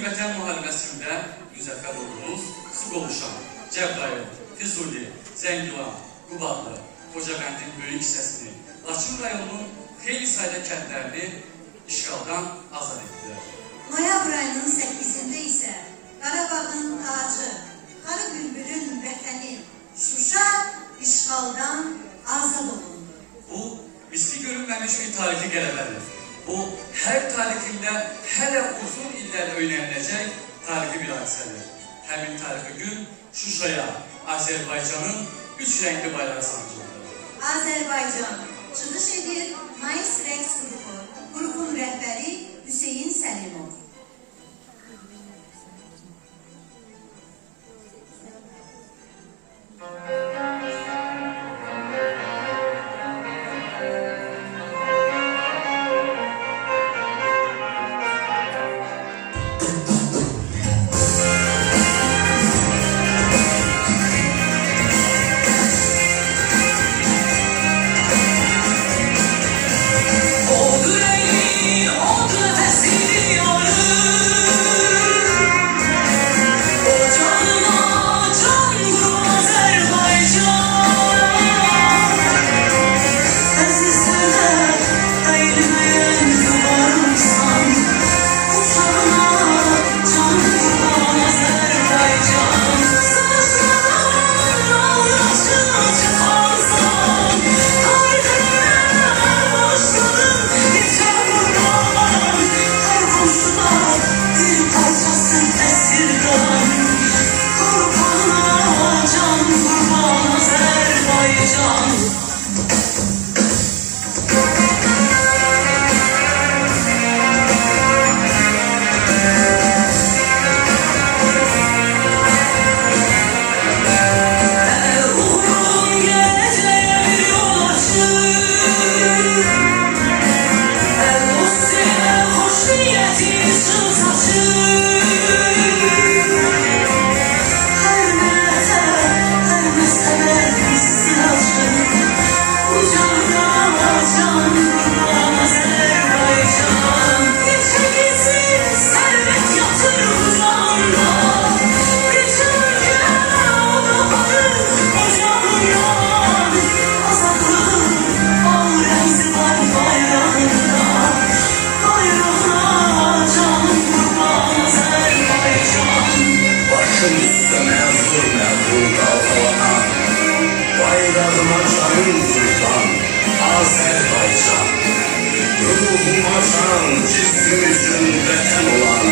Milli Vətən müharibəsində müzəffər olduğumuz Suqovuşan, Cəbrayıl, Füzuli, Zəngilan, Qubadlı, Xocabəndin böyük hissəsini, Laçın rayonunun xeyli sayda kəndlərini işğaldan azad etdilər. Noyabr ayının 8-də isə Qarabağın tacı, Xarı Bülbülün vətəni Şuşa işğaldan azad olundu. Bu, misli görünməmiş bir tarixi qələbədir. Bu, hər tarixində hələ uzun illər öyrəniləcək tarixi bir hadisədir. Həmin tarixi gün Şuşaya Azərbaycanın 3 rəngli bayrağı sancıldı. Azərbaycan çıxış edir Mayıs rəqs qrupu, qrupun rəhbəri Hüseyin Səlimov. Azerbaycan, ruhum açan, cismimizin vətən olan